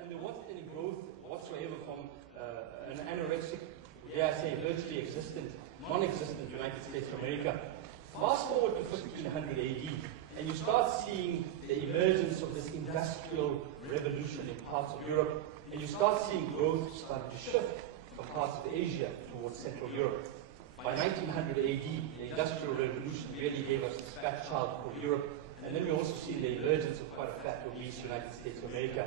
and there wasn't any growth whatsoever from an anorexic, dare I say, virtually non-existent United States of America. Fast forward to 1500 AD, and you start seeing the emergence of this industrial revolution in parts of Europe, and you start seeing growth starting to shift from parts of Asia towards Central Europe. By 1900 AD, the Industrial Revolution really gave us this fat child called Europe, and then we also see the emergence of quite a fat, obese United States of America.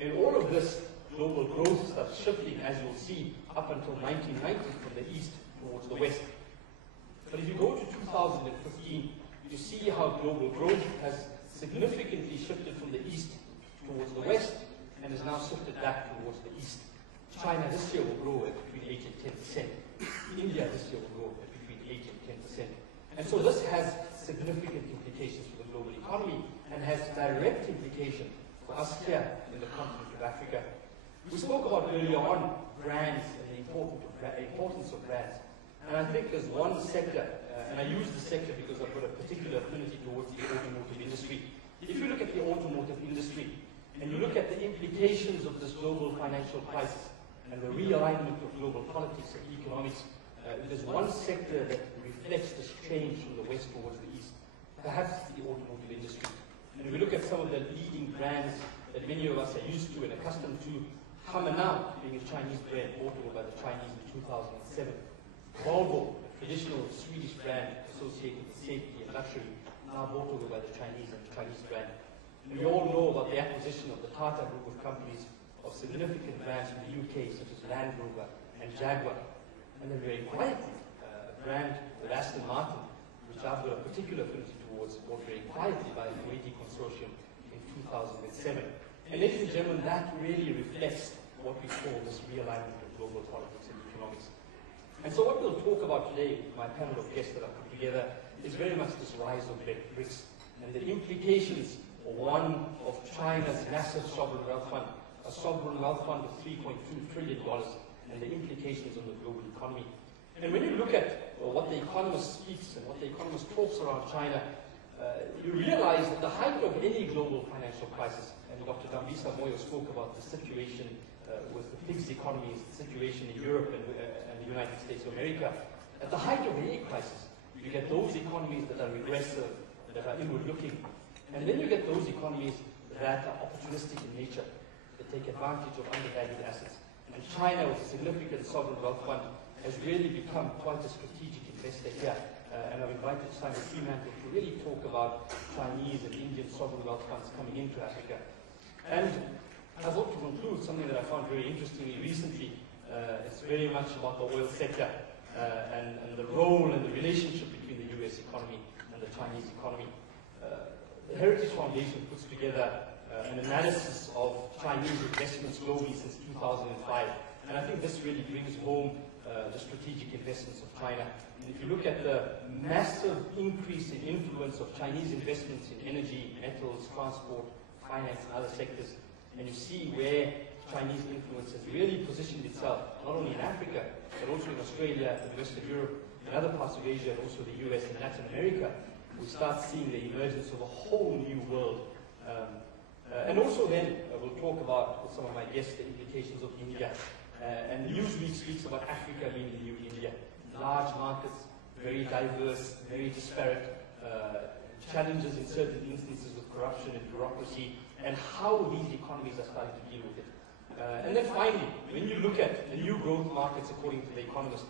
And all of this global growth starts shifting, as you'll see, up until 1990 from the east towards the west. But if you go to 2015, you see how global growth has significantly shifted from the east towards the west, and has now shifted back towards the east. China this year will grow at between 8 and 10%. India this year will grow at between 8 and 10%. And so this has significant implications for the global economy and has direct implications for us here in the continent of Africa. We spoke about earlier on brands and the importance of brands. And I think there's one sector, and I use the sector because I've got a particular affinity towards the automotive industry. If you look at the automotive industry, and you look at the implications of this global financial crisis, and the realignment of global politics and economics, there's one sector that reflects this change from the west towards the east. Perhaps the automotive industry. And if we look at some of the leading brands that many of us are used to and accustomed to, Hummer now being a Chinese brand bought over by the Chinese in 2007. Volvo, a traditional Swedish brand associated with safety and luxury, now bought over by the Chinese and the Chinese brand. And we all know about the acquisition of the Tata group of companies of significant brands from the UK, such as Land Rover and Jaguar. And then very quietly, a brand with Aston Martin, which I've got a particular affinity towards, bought very quietly by the Huawei consortium in 2007. And ladies and gentlemen, that really reflects what we call this realignment of global politics and economics. And so what we'll talk about today, my panel of guests that I've put together, is very much this rise of BRICS and the implications, one, of China's massive sovereign wealth fund, a sovereign wealth fund of $3.2 trillion, and the implications on the global economy. And when you look at what the economist speaks and what the economist talks around China, you realize that the height of any global financial crisis, and Dr. Dambisa Moyo spoke about the situation with the PIGS economies, the situation in Europe and the United States of America. At the height of any crisis, you get those economies that are regressive, that are inward-looking, and then you get those economies that are opportunistic in nature, that take advantage of undervalued assets. And China, with a significant sovereign wealth fund, has really become quite a strategic investor here. And I've invited Simon Fremantle to really talk about Chinese and Indian sovereign wealth funds coming into Africa. And I thought to conclude something that I found very interestingly recently. It's very much about the oil sector and the role and the relationship between the US economy and the Chinese economy. The Heritage Foundation puts together an analysis of Chinese investments globally since 2005. And I think this really brings home the strategic investments of China. And if you look at the massive increase in influence of Chinese investments in energy, metals, transport, finance, and other sectors, and you see where Chinese influence has really positioned itself, not only in Africa, but also in Australia, in Western Europe, in other parts of Asia, and also the US and Latin America, we start seeing the emergence of a whole new world. And also then, we'll talk about, with some of my guests, the implications of India. And Newsweek speaks about Africa being the new India. Large markets, very diverse, very disparate, challenges in certain instances with corruption and bureaucracy, and how these economies are starting to deal with it. And then finally, when you look at the new growth markets according to the Economist,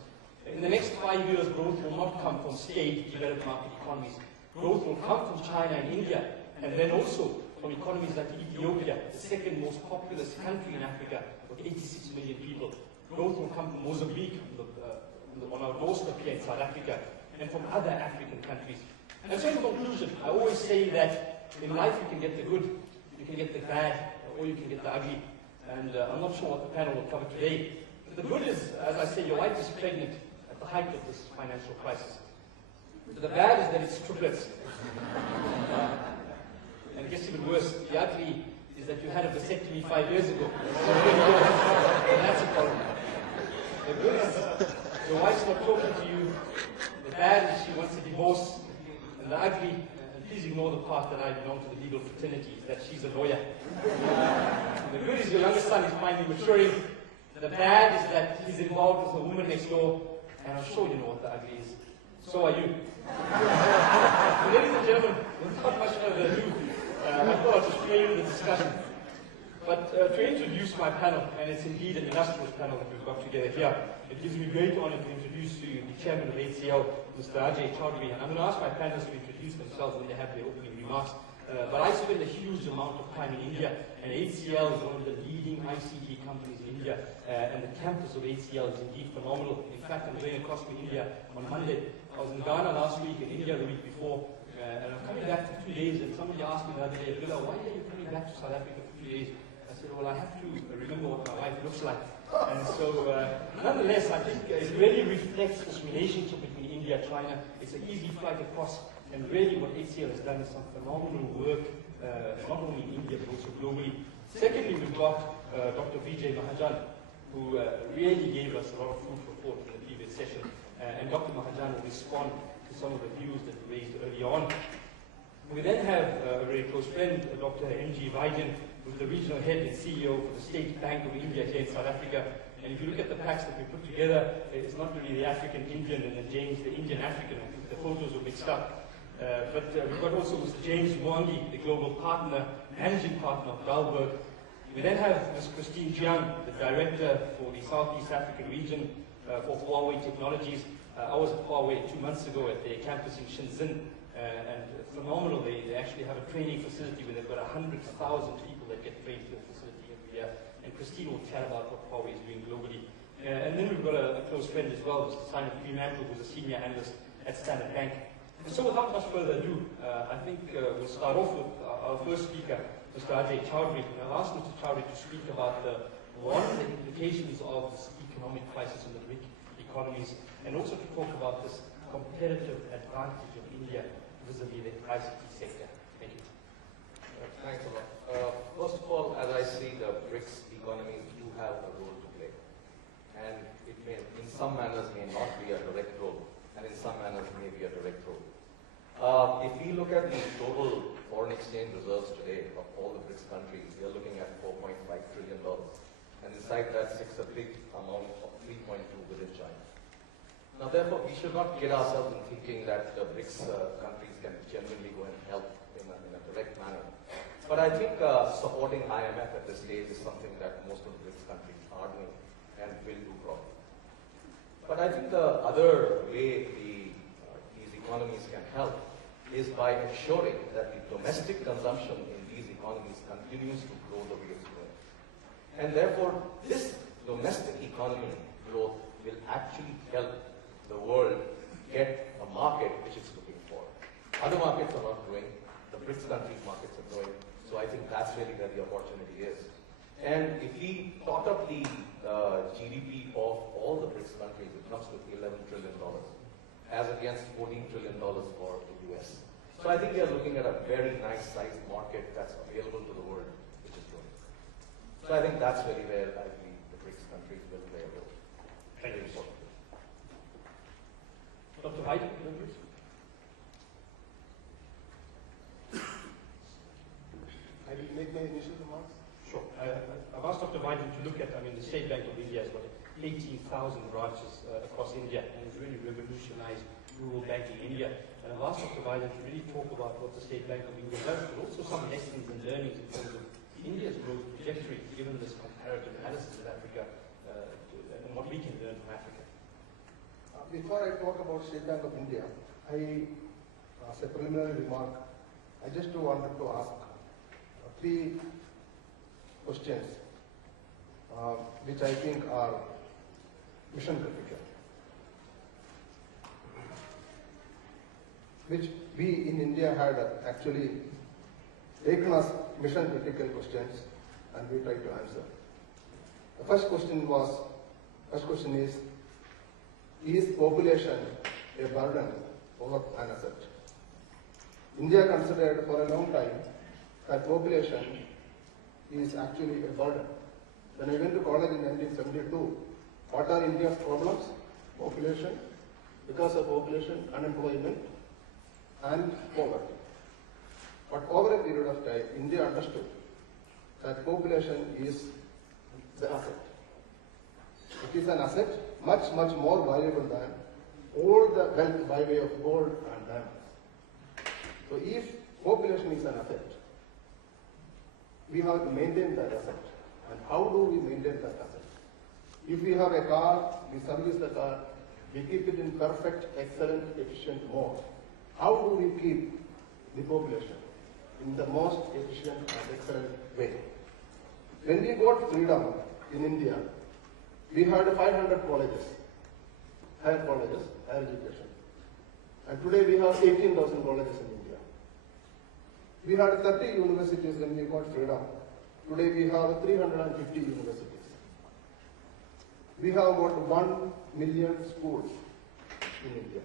in the next 5 years, growth will not come from state developed market economies. Growth will come from China and India, and then also from economies like Ethiopia, the second most populous country in Africa, with 86 million people. Growth will come from Mozambique, on our doorstep here in South Africa, and from other African countries. And so in conclusion, I always say that in life you can get the good, you can get the bad, or you can get the ugly. And I'm not sure what the panel will cover today. But the good is, as I say, your wife is pregnant at the height of this financial crisis. So the bad is that it's triplets. And it gets even worse. The ugly is that you had a vasectomy 5 years ago. And that's a problem. The good is your wife's not talking to you. The bad is she wants a divorce. And the ugly, and please ignore the part that I belong to the legal fraternity, is that she's a lawyer. The good is your youngest son is finally maturing. The bad is that he's involved with a woman next door, and I'm sure you know what the ugly is. So are you. Ladies and gentlemen, without much further ado, I thought I'd just frame the discussion. But to introduce my panel, and it's indeed an illustrious panel that we've got together here, it gives me great honor to introduce to you the chairman of HCL, Mr. Ajai Chowdhry. And I'm going to ask my panelists to introduce themselves when they have their opening remarks. But I spend a huge amount of time in India, and HCL is one of the leading ICT companies in India, and the campus of HCL is indeed phenomenal. In fact, I'm going across to India on Monday. I was in Ghana last week, in India the week before, and I'm coming back for 2 days, and somebody asked me the other day, Abdullah, why are you coming back to South Africa for 2 days? I said, well, I have to remember what my wife looks like. And so, nonetheless, I think it really reflects this relationship between India and China. It's an easy flight across. And really what HCL has done is some phenomenal work, not only in India but also globally. Secondly, we've got Dr. Vijay Mahajan, who really gave us a lot of food for thought in the previous session. And Dr. Mahajan will respond to some of the views that were raised early on. We then have a very close friend, Dr. Vaidyan, who's the regional head and CEO for the State Bank of India here in South Africa. And if you look at the packs that we put together, it's not really the African Indian and then James the Indian African. I think the photos were mixed up. But we've got also Mr. James Mwangi, the global partner, managing partner of Dalberg. We then have Ms. Christine Jiang, the director for the Southeast African region for Huawei Technologies. I was at Huawei 2 months ago at their campus in Shenzhen, and phenomenal. They actually have a training facility where they've got 100,000 people that get trained through the facility every year. And Christine will chat about what Huawei is doing globally. And then we've got a close friend as well, Mr. Simon Fremantle, who's a senior analyst at Standard Bank. And so without much further ado, I think we'll start off with our first speaker, Mr. Ajai Chowdhry. And I'll ask Mr. Chowdhry to speak about the implications of this economic crisis in the BRIC economies, and also to talk about this competitive advantage of India vis-a-vis the ICT sector. Thank you. Thanks a lot. First of all, as I see, the BRICS economies do have a role to play. And it may, in some manners, may not be a direct role, and in some manners may be a direct role. If we look at the total foreign exchange reserves today of all the BRICS countries, we are looking at $4.5 trillion. And inside that sits a big amount of 3.2 within China. Now, therefore, we should not get ourselves in thinking that the BRICS countries can genuinely go and help in a direct manner. But I think supporting IMF at this stage is something that most of the BRICS countries are doing and will do properly. But I think the other way these economies can help is by ensuring that the domestic consumption in these economies continues to grow the way it's growing. And therefore, this domestic economy growth will actually help the world get a market which it's looking for. Other markets are not growing. The BRICS countries' markets are growing. So I think that's really where the opportunity is. And if we tot up the GDP of all the BRICS countries, it comes to $11 trillion, as against $14 trillion for the US. So I think we are looking at a very nice sized market that's available to the world, which is growing. So I think that's really where I believe the BRICS countries will play a role. Thank you. Dr. Vaidyan, please. I will make my initial remarks. Sure. I've asked Dr. Vaidyan to look at, the State Bank of India has got 18,000 branches across India, and it's really revolutionized rural banking in India. And I've asked Dr. Vaidyan to really talk about what the State Bank of India does, but also some lessons and learnings in terms of India's growth trajectory, given this comparative analysis of Africa, and what we can learn from Africa. Before I talk about State Bank of India, as a preliminary remark, I just wanted to ask 3 questions, which I think are mission critical, which we in India had actually taken as mission critical questions, and we tried to answer. The first question is population a burden or an asset? India considered for a long time that population is actually a burden. When I went to college in 1972, what are India's problems? Population. Because of population, unemployment and poverty. But over a period of time, India understood that population is the asset. It is an asset much, much more valuable than all the wealth by way of gold and diamonds. So if population is an asset, we have to maintain that asset. And how do we maintain that asset? If we have a car, we service the car, we keep it in perfect, excellent, efficient mode. How do we keep the population in the most efficient and excellent way? When we got freedom in India, we had 500 colleges, higher education. And today we have 18,000 colleges in India. We had 30 universities when we got freedom. Today we have 350 universities. We have about 1 million schools in India.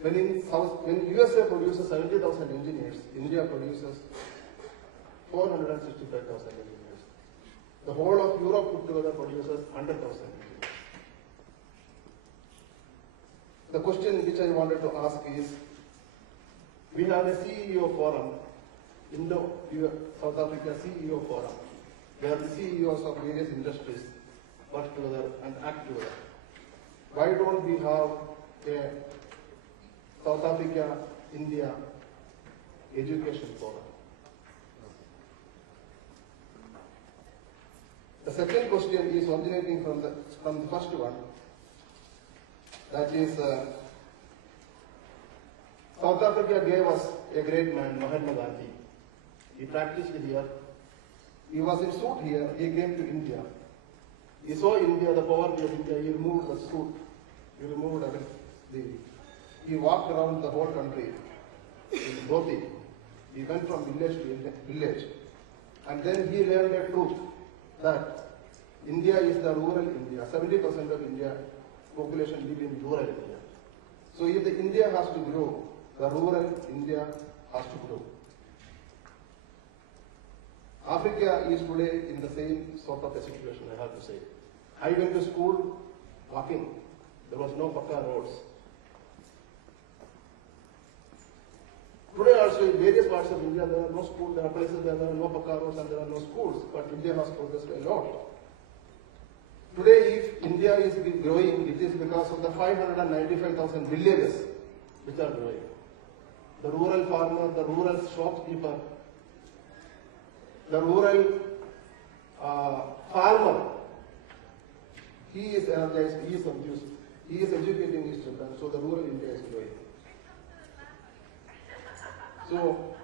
When USA produces 70,000 engineers, India produces 465,000 engineers. The whole of Europe put together produces 100,000 engineers. The question which I wanted to ask is, we have a CEO forum, Indo-South Africa CEO forum, where the CEOs of various industries work together and act together. Why don't we have a South Africa, India education forum? The second question is originating from the first one. That is, South Africa gave us a great man, Mahatma Gandhi. He practiced here. He was in suit here. He came to India. He saw India, the poverty of India. He removed the suit. He removed everything. He walked around the whole country in dhoti. He went from village to village. And then he learned the truth that India is the rural India. 70% of India population live in rural India. So if the India has to grow, the rural India has to grow. Africa is today in the same sort of a situation, I have to say. I went to school walking. There was no pakka roads. Today also in various parts of India there are no schools, there are places where there are no pakka roads and there are no schools, but India has progressed a lot. Today if India is growing, it is because of the 595,000 villages which are growing. The rural farmer, the rural shopkeeper, the rural farmer, he is energized, he is abused, he is educating his children, so the rural India is growing. So,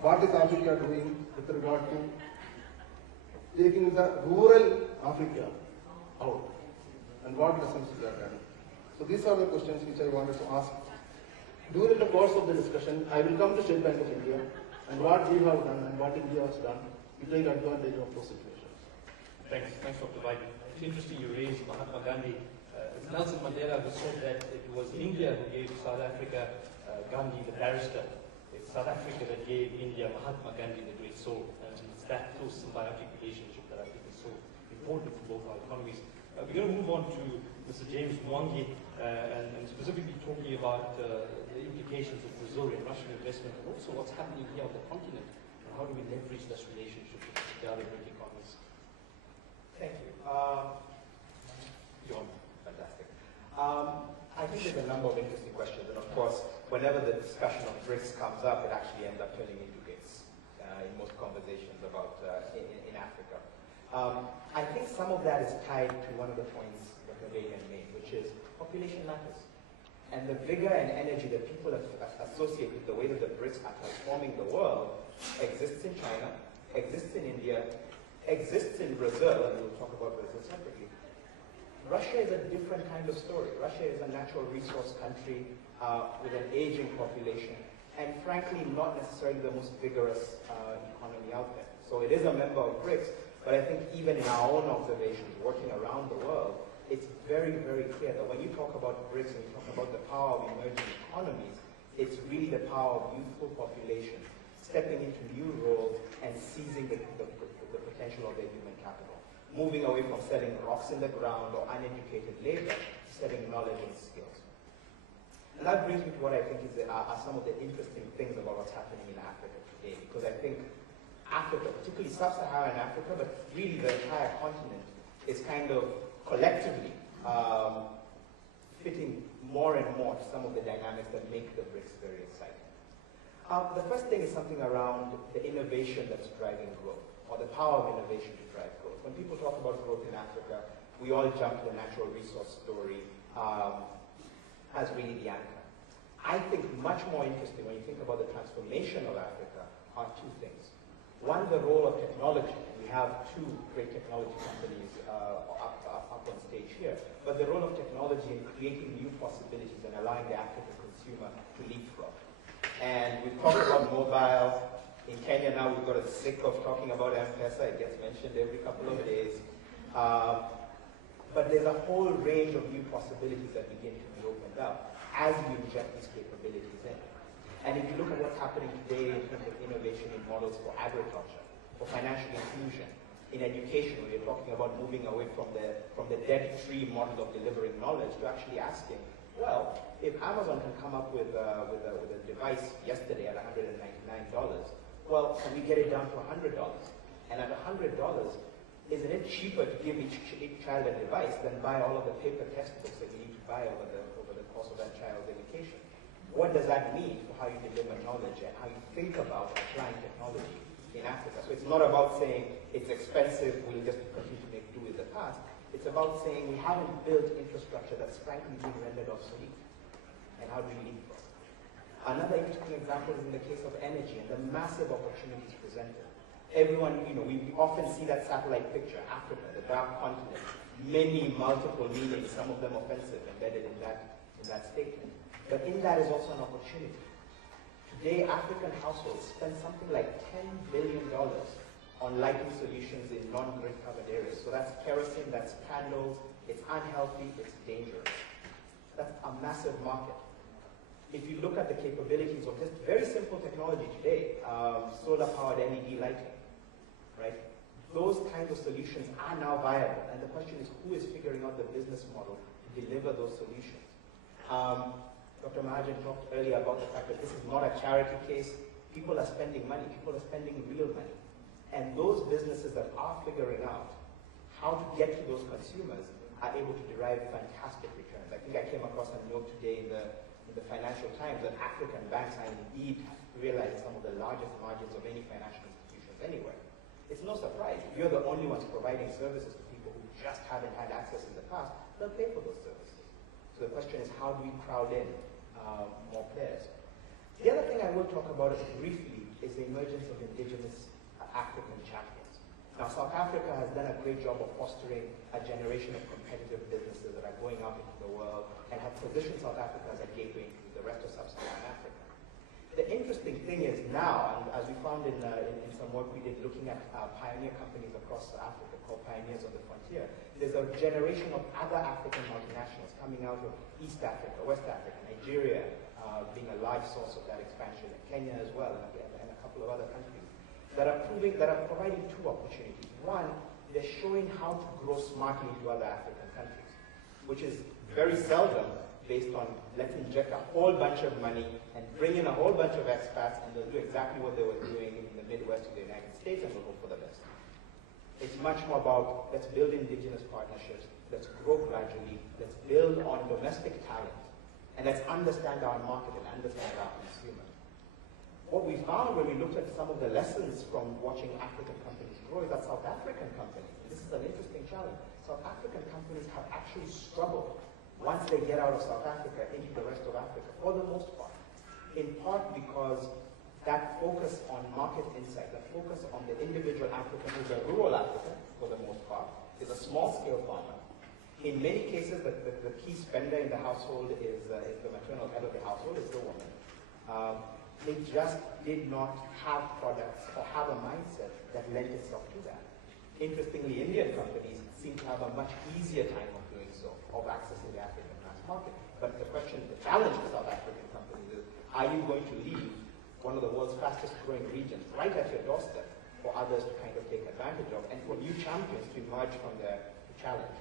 what is Africa doing with regard to taking the rural Africa out? And what lessons we are learning? So these are the questions which I wanted to ask. During the course of the discussion, I will come to State Bank of India and what we have done and what India has done to take advantage of those situations. Thanks, Dr. Vaidyan. It's interesting you raised Mahatma Gandhi. It's Nelson Mandela who said that it was India who gave South Africa Gandhi, the barrister. It's South Africa that gave India Mahatma Gandhi, the great soul. And it's that close symbiotic relationship that I think is so important for both our economies. We're going to move on to Mr. James Mwangi and specifically talking about the implications of Brazilian Russian investment and also what's happening here on the continent and how do we leverage this relationship with the other BRIC economies. Thank you. John. Fantastic. I think there's a number of interesting questions, and of course, whenever the discussion of BRICS comes up, it actually ends up turning into BRICS in most conversations about in Africa. I think some of that is tied to one of the points that Vaidyan made, which is population matters. And the vigor and energy that people associate with the way that the BRICS are transforming the world exists in China, exists in India, exists in Brazil, and we'll talk about Brazil separately. Russia is a different kind of story. Russia is a natural resource country with an aging population, and frankly, not necessarily the most vigorous economy out there. So it is a member of BRICS, but I think even in our own observations, working around the world, it's very, very clear that when you talk about BRICS and you talk about the power of emerging economies, it's really the power of youthful populations stepping into new roles and seizing the potential of their human capital. Moving away from selling rocks in the ground or uneducated labor to selling knowledge and skills. And that brings me to what I think are some of the interesting things about what's happening in Africa today, because I think Africa, particularly sub-Saharan Africa, but really the entire continent, is kind of collectively fitting more and more to some of the dynamics that make the BRICS very exciting. The first thing is something around the innovation that's driving growth, or the power of innovation to drive growth. When people talk about growth in Africa, we all jump to the natural resource story as really the anchor. I think much more interesting when you think about the transformation of Africa are two things. One, the role of technology. We have two great technology companies up on stage here. But the role of technology in creating new possibilities and allowing the African consumer to leapfrog. And we've talked about mobile. In Kenya now we've got sick of talking about M-Pesa. It gets mentioned every couple of days. But there's a whole range of new possibilities that begin to be opened up as we inject these capabilities in. And if you look at what's happening today in terms of innovation in models for agriculture, for financial inclusion, in education, where you're talking about moving away from the dead tree model of delivering knowledge to actually asking, well, if Amazon can come up with a device yesterday at $199, well, can we get it down to $100? And at $100, isn't it cheaper to give each child a device than buy all of the paper textbooks that you need to buy over the course of that child's education? What does that mean for how you deliver knowledge and how you think about applying technology in Africa? So it's not about saying it's expensive, we'll just continue to make do with the past. It's about saying we haven't built infrastructure that's frankly being rendered obsolete. And how do we leapfrog? Another interesting example is in the case of energy and the massive opportunities presented. Everyone, we often see that satellite picture, Africa, the dark continent, many multiple meanings, some of them offensive, embedded in that statement. But in that is also an opportunity. Today, African households spend something like $10 billion on lighting solutions in non-grid covered areas. So that's kerosene, that's candles, it's unhealthy, it's dangerous. That's a massive market. If you look at the capabilities of just very simple technology today, solar-powered LED lighting, right? Those kinds of solutions are now viable. And the question is, who is figuring out the business model to deliver those solutions? Dr. Mahajan talked earlier about the fact that this is not a charity case. People are spending money. People are spending real money. And those businesses that are figuring out how to get to those consumers are able to derive fantastic returns. I think I came across a note today in the Financial Times that African banks are indeed realizing some of the largest margins of any financial institutions anywhere. It's no surprise. If you're the only ones providing services to people who just haven't had access in the past, they'll pay for those services. So the question is, how do we crowd in more players? The other thing I will talk about briefly is the emergence of indigenous African champions. Now, South Africa has done a great job of fostering a generation of competitive businesses that are going out into the world and have positioned South Africa as a gateway into the rest of sub-Saharan Africa. The interesting thing is now, and as we found in some work we did looking at pioneer companies across Africa called Pioneers on the Frontier, there's a generation of other African multinationals coming out of East Africa, West Africa, Nigeria being a large source of that expansion, and Kenya as well, and a couple of other countries, that are providing two opportunities. One, they're showing how to grow smartly into other African countries, which is very seldom based on let's inject a whole bunch of money and bring in a whole bunch of expats, and they'll do exactly what they were doing in the Midwest of the United States, and we'll hope for the best. It's much more about let's build indigenous partnerships, let's grow gradually, let's build on domestic talent, and let's understand our market and understand our consumer. What we found when we looked at some of the lessons from watching African companies grow is that South African companies, and this is an interesting challenge, South African companies have actually struggled once they get out of South Africa into the rest of Africa, for the most part. In part because that focus on market insight, that focus on the individual African, who's a rural African, for the most part, is a small-scale farmer. In many cases, the key spender in the household is the maternal head of the household, is the woman. They just did not have products or have a mindset that lent itself to that. Interestingly, Indian companies seem to have a much easier time of doing so, of accessing the African mass market. But the challenge for South African companies is, are you going to leave one of the world's fastest growing regions right at your doorstep for others to kind of take advantage of, and for new champions to emerge from the challenge?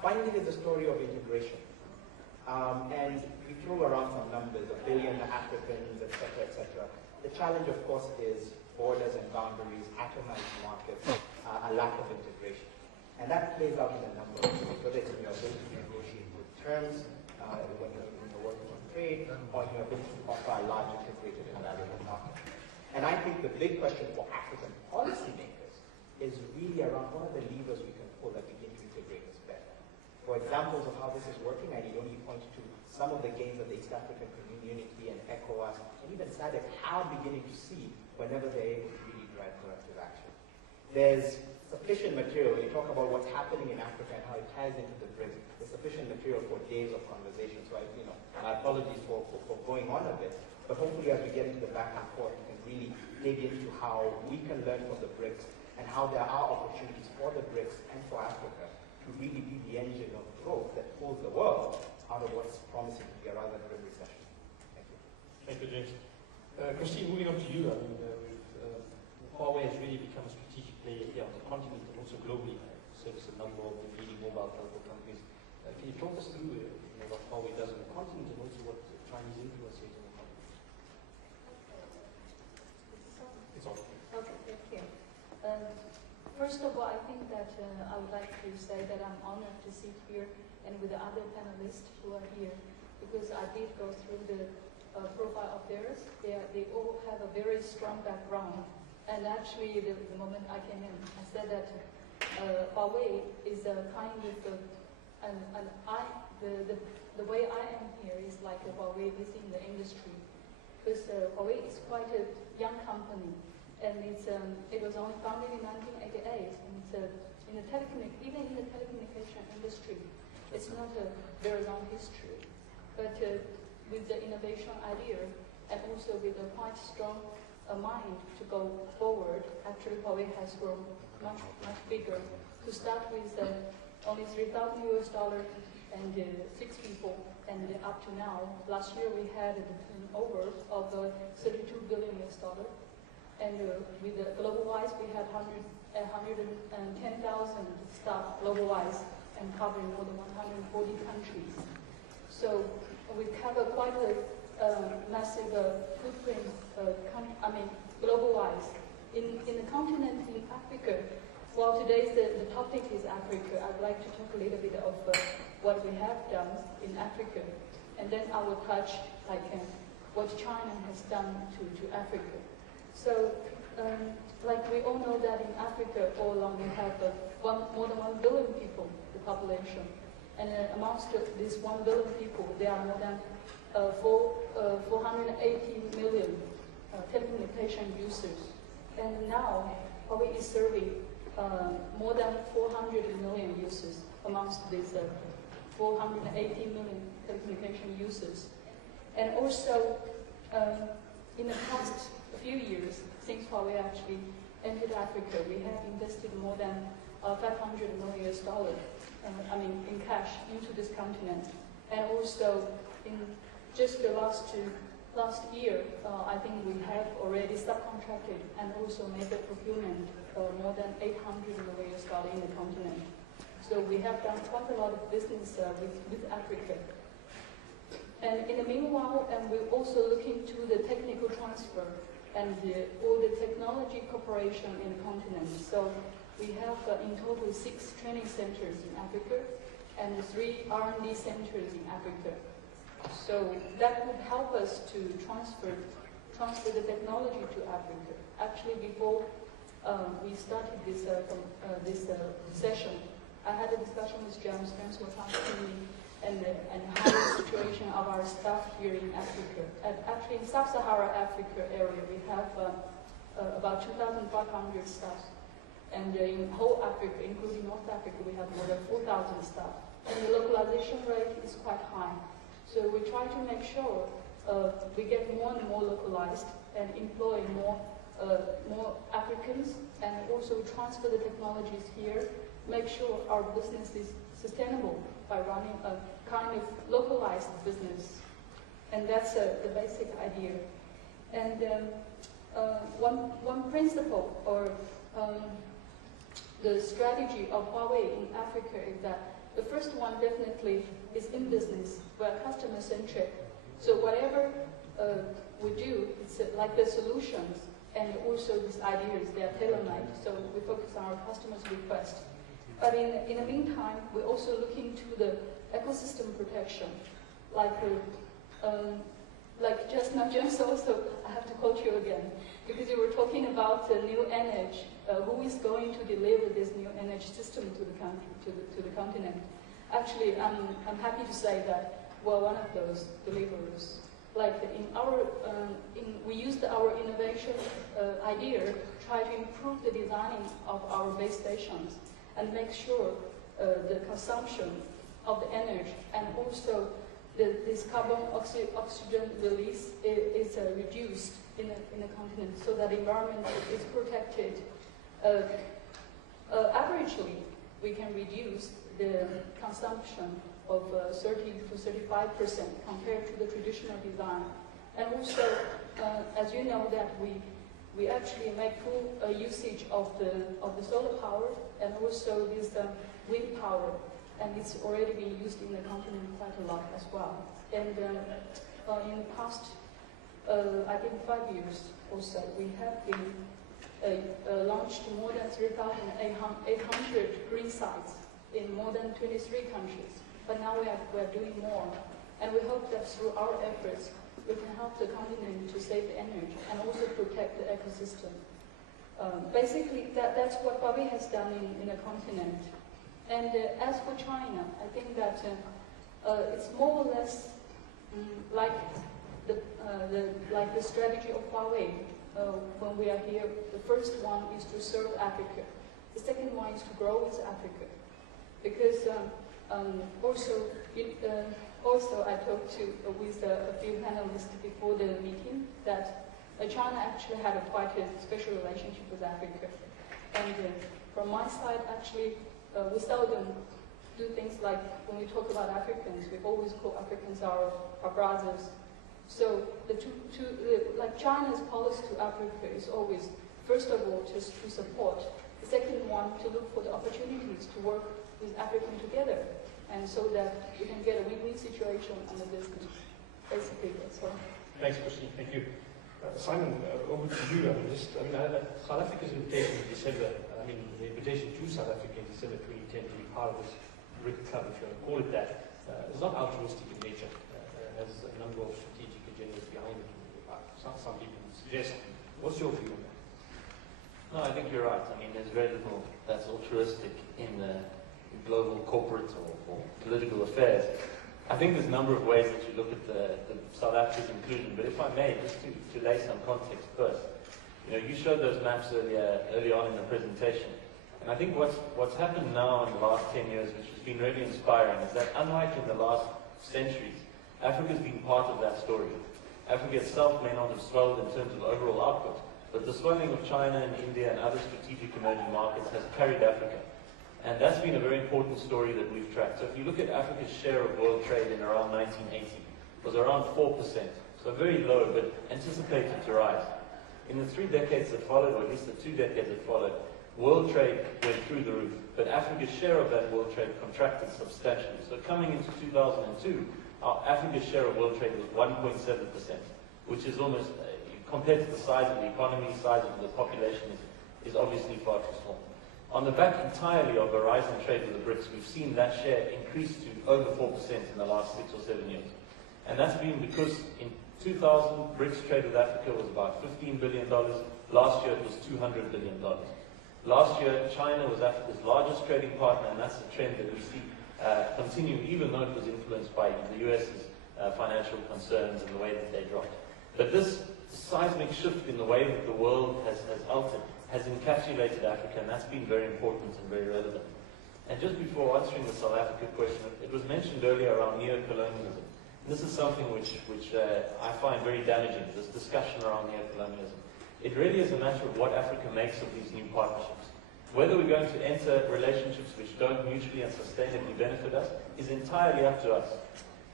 Finally, is the story of integration. And we throw around some numbers, 1 billion Africans, etc., etc. The challenge, of course, is borders and boundaries, atomized markets, a lack of integration. And that plays out in a number of ways, whether it's in your ability to negotiate good terms, when you're working on trade, or in your ability to offer a large integrated and valuable market. And I think the big question for African policymakers is really around what are the levers we can pull that begin to integrate us better. For examples of how this is working, I need only point to some of the gains that the East African Community and ECOWAS and even SADC are beginning to see whenever they're able to really drive corrective action. There's sufficient material. When you talk about what's happening in Africa and how it ties into the BRICS, there's sufficient material for days of conversation. So my apologies for going on a bit, but hopefully as we get into the back and forth, we can really dig into how we can learn from the BRICS and how there are opportunities for the BRICS and for Africa to really be the engine of growth that pulls the world out of what's promising to be a rather grim recession. Thank you. Thank you, James. Christine, moving on to you. I mean, Huawei has really become a strategic player here on the continent and also globally. Serves a number of the leading mobile telco companies. Can you talk us through what Huawei does on the continent and also what the Chinese influence is on the continent? It's on. Okay, thank you. First of all, I think that I would like to say that I'm honored to sit here and with the other panelists who are here, because I did go through the profile of theirs. They all have a very strong background. And actually, the moment I came in, I said that Huawei is a kind of, the way I am here is like Huawei is in the industry. Because Huawei is quite a young company, and it was only founded in 1988, and even in the telecommunication industry, it's not a very long history. But with the innovation idea, and also with a quite strong mind to go forward, actually Huawei has grown much bigger. To start with only $3,000 and 6 people, and up to now, last year we had a turnover of $32 billion. And with global-wise, we had 110,000 staff global-wise and covering more than 140 countries. So we cover quite a massive footprint, global-wise. In the continent in Africa, while today's the topic is Africa, I'd like to talk a little bit of what we have done in Africa, and then I will touch what China has done to Africa. So, like we all know that in Africa, all along we have more than 1 billion people, the population, and amongst these 1 billion people, there are more than 480 million telecommunication users. And now, Huawei is serving more than 400 million users amongst these 480 million telecommunication users. And also, in the past few years, since Huawei actually entered Africa, we have invested more than $500 million in cash into this continent. And also, in just the last year, I think we have already subcontracted and also made the procurement more than $800 million in the continent. So we have done quite a lot of business with Africa. And in the meanwhile, we're also looking to the technical transfer and all the technology cooperation in the continent. So we have in total 6 training centers in Africa and 3 R&D centers in Africa. So that would help us to transfer the technology to Africa. Actually, before we started this session, I had a discussion with Jiang. Friends were asking me and how the situation of our staff here in Africa. Actually, in Sub-Saharan Africa area, we have about 2,500 staff. And in whole Africa, including North Africa, we have more than 4,000 staff. And the localization rate is quite high. So we try to make sure we get more and more localized and employ more Africans, and also transfer the technologies here, make sure our business is sustainable by running a kind of localized business. And that's the basic idea. And one principle or the strategy of Huawei in Africa is that the first one definitely is in business. We're customer-centric. So whatever we do, it's like the solutions and also these ideas, they are tailor-made, so we focus on our customers' request. But in the meantime, we're also looking to the ecosystem protection, like just now, James, also, I have to quote you again, because you were talking about the new energy, who is going to deliver this new energy system to the country, to the continent. Actually, I'm happy to say that we're one of those deliverers. Like we used our innovation idea to try to improve the designing of our base stations and make sure the consumption of the energy and also this carbon oxygen release is reduced in the continent, so that the environment is protected. Averagely, we can reduce the consumption of 30 to 35% compared to the traditional design. And also, as you know, that we actually make full usage of the solar power and also this wind power, and it's already being used in the continent quite a lot as well. And in the past, I think 5 years or so, we have been launched more than 3,800 green sites in more than 23 countries. But now we're doing more. And we hope that through our efforts, we can help the continent to save energy and also protect the ecosystem. Basically, that's what Huawei has done in the continent. And as for China, I think that it's more or less like the strategy of Huawei when we are here. The first one is to serve Africa. The second one is to grow with Africa. Because also I talked with a few panelists before the meeting that China actually had quite a special relationship with Africa. And from my side, actually, we seldom do things like when we talk about Africans, we always call Africans our brothers. So like China's policy to Africa is always, first of all, just to support. The second one, to look for the opportunities to work with African together, and so that we can get a win-win situation on the business. Basically, that's all. Thanks, Christine. Thank you. Simon, over to you. South Africa's invitation in December, the invitation to South Africa in December 2010 to be part of this BRICS club, if you want to call it that, is not altruistic in nature. It has a number of strategic agendas behind it. Some people suggest. What's your view on that? No, I think you're right. There's very little that's altruistic in global corporate or political affairs. I think there's a number of ways that you look at the South Africa's inclusion, but if I may, just to lay some context first. You showed those maps early on in the presentation, and I think what's happened now in the last 10 years, which has been really inspiring, is that unlike in the last centuries, Africa's been part of that story. Africa itself may not have swelled in terms of overall output, but the swelling of China and India and other strategic emerging markets has carried Africa. And that's been a very important story that we've tracked. So if you look at Africa's share of world trade in around 1980, it was around 4%. So very low, but anticipated to rise. In the 3 decades that followed, or at least the 2 decades that followed, world trade went through the roof. But Africa's share of that world trade contracted substantially. So coming into 2002, Africa's share of world trade was 1.7%, which is almost, compared to the size of the economy, size of the population, is obviously far too small. On the back entirely of a rise in trade with the BRICS, we've seen that share increase to over 4% in the last 6 or 7 years. And that's been because in 2000, BRICS trade with Africa was about $15 billion. Last year it was $200 billion. Last year, China was Africa's largest trading partner, and that's a trend that we see continue, even though it was influenced by the US's financial concerns and the way that they dropped. But this seismic shift in the way that the world has altered has encapsulated Africa, and that's been very important and very relevant. And just before answering the South Africa question, it was mentioned earlier around neo-colonialism. This is something which I find very damaging, this discussion around neo-colonialism. It really is a matter of what Africa makes of these new partnerships. Whether we're going to enter relationships which don't mutually and sustainably benefit us is entirely up to us.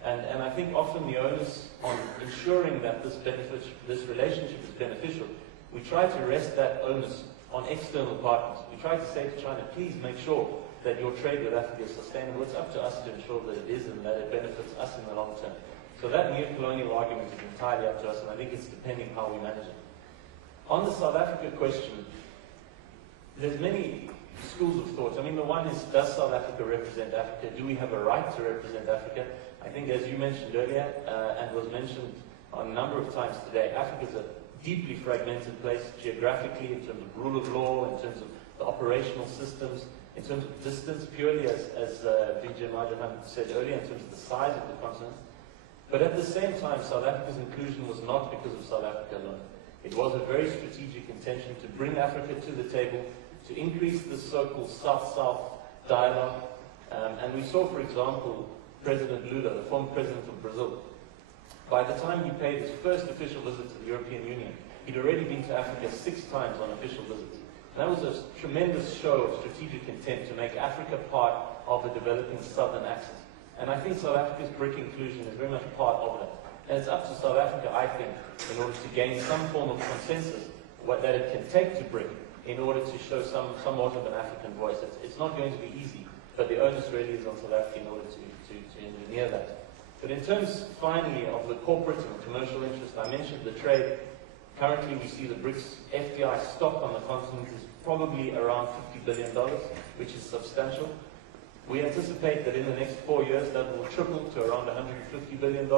And I think often the onus on ensuring that this relationship is beneficial, we try to rest that onus on external partners. We try to say to China, please make sure that your trade with Africa is sustainable. It's up to us to ensure that it is and that it benefits us in the long term. So that neo-colonial argument is entirely up to us, and I think it's depending how we manage it. On the South Africa question, there's many schools of thought. I mean, the one is, does South Africa represent Africa? Do we have a right to represent Africa? I think, as you mentioned earlier, and was mentioned on a number of times today, Africa is a deeply fragmented place geographically, in terms of rule of law, in terms of the operational systems, in terms of distance, purely as Vijay Mahajan said earlier, in terms of the size of the continent. But at the same time, South Africa's inclusion was not because of South Africa alone. It was a very strategic intention to bring Africa to the table, to increase the so-called South-South dialogue. And we saw, for example, President Lula, the former president of Brazil, by the time he paid his first official visit to the European Union, he'd already been to Africa 6 times on official visits. And that was a tremendous show of strategic intent to make Africa part of a developing southern axis. And I think South Africa's BRIC inclusion is very much part of that. And it's up to South Africa, I think, in order to gain some form of consensus that it can take to BRIC in order to show somewhat of an African voice. It's not going to be easy, but the onus really is on South Africa in order to engineer that. But in terms, finally, of the corporate and commercial interest, I mentioned the trade. Currently, we see the BRICS FDI stock on the continent is probably around $50 billion, which is substantial. We anticipate that in the next 4 years, that will triple to around $150 billion.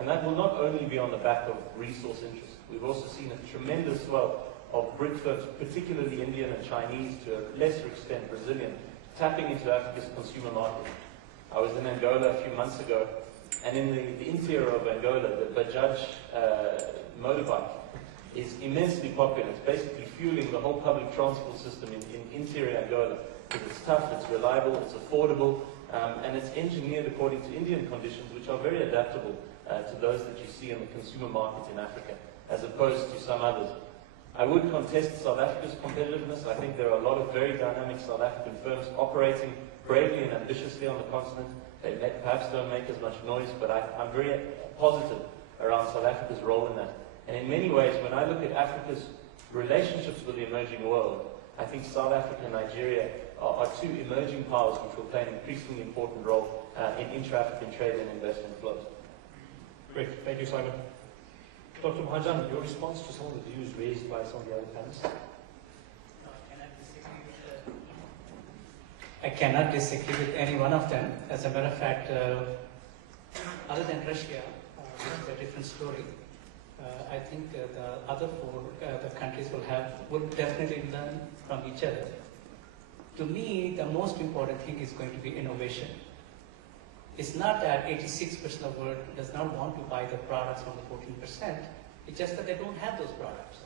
And that will not only be on the back of resource interest. We've also seen a tremendous swell of BRIC firms, particularly Indian and Chinese, to a lesser extent Brazilian, tapping into Africa's consumer market. I was in Angola a few months ago, and in the interior of Angola, the Bajaj motorbike is immensely popular. It's basically fueling the whole public transport system in interior Angola. Because it's tough, it's reliable, it's affordable, and it's engineered according to Indian conditions, which are very adaptable to those that you see in the consumer market in Africa, as opposed to some others. I would contest South Africa's competitiveness. I think there are a lot of very dynamic South African firms operating bravely and ambitiously on the continent. They perhaps don't make as much noise, but I'm very positive around South Africa's role in that. And in many ways, when I look at Africa's relationships with the emerging world, I think South Africa and Nigeria are 2 emerging powers which will play an increasingly important role in intra-African trade and investment flows. Great, thank you, Simon. Dr. Mahajan, your response to some of the views raised by some of the other panelists? I cannot disagree with any one of them. As a matter of fact, other than Russia, which is a different story, I think the other 4 the countries will definitely learn from each other. To me, the most important thing is going to be innovation. It's not that 86% of the world does not want to buy the products from the 14%. It's just that they don't have those products.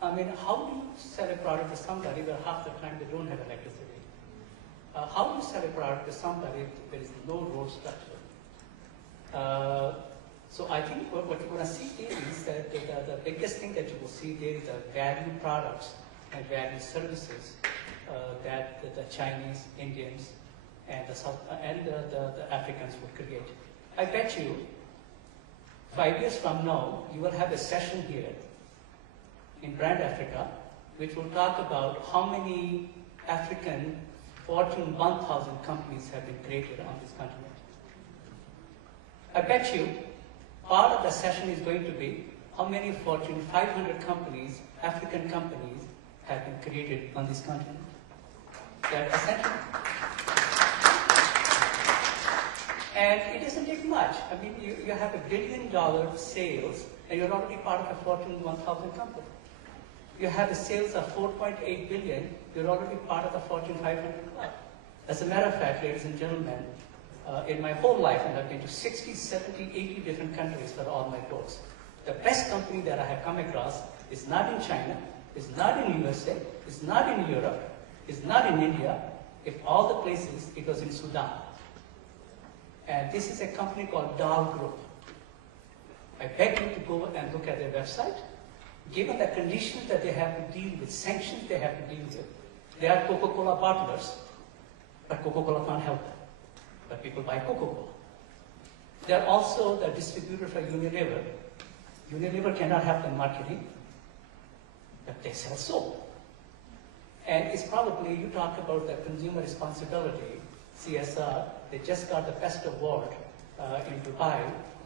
I mean, how do you sell a product to somebody where half the time they don't have electricity? How do you sell a product to somebody if there is no road structure? So I think what you're going to see is that the biggest thing that you will see there is the value products and value services that the Chinese, Indians, and the Africans would create. I bet you 5 years from now, you will have a session here in Brand Africa, which will talk about how many African Fortune 1000 companies have been created on this continent. I bet you part of the session is going to be how many Fortune 500 companies, African companies, have been created on this continent. They're essential. And it doesn't take much. I mean, you have $1 billion sales, and you're already part of a Fortune 1000 company. You have the sales of $4.8 billion, you're already part of the Fortune 500 club. As a matter of fact, ladies and gentlemen, in my whole life, and I've been to 60, 70, 80 different countries for all my talks, the best company that I have come across is not in China, is not in USA, is not in Europe, is not in India. If all the places, it was in Sudan. And this is a company called Dalberg Group. I beg you to go and look at their website. Given the conditions that they have to deal with, sanctions they have to deal with, they are Coca-Cola bottlers, but Coca-Cola can't help them. But people buy Coca-Cola. They are also the distributor for Unilever. Unilever cannot help them marketing, but they sell soap. And it's probably, you talk about the consumer responsibility, CSR, they just got the best award in Dubai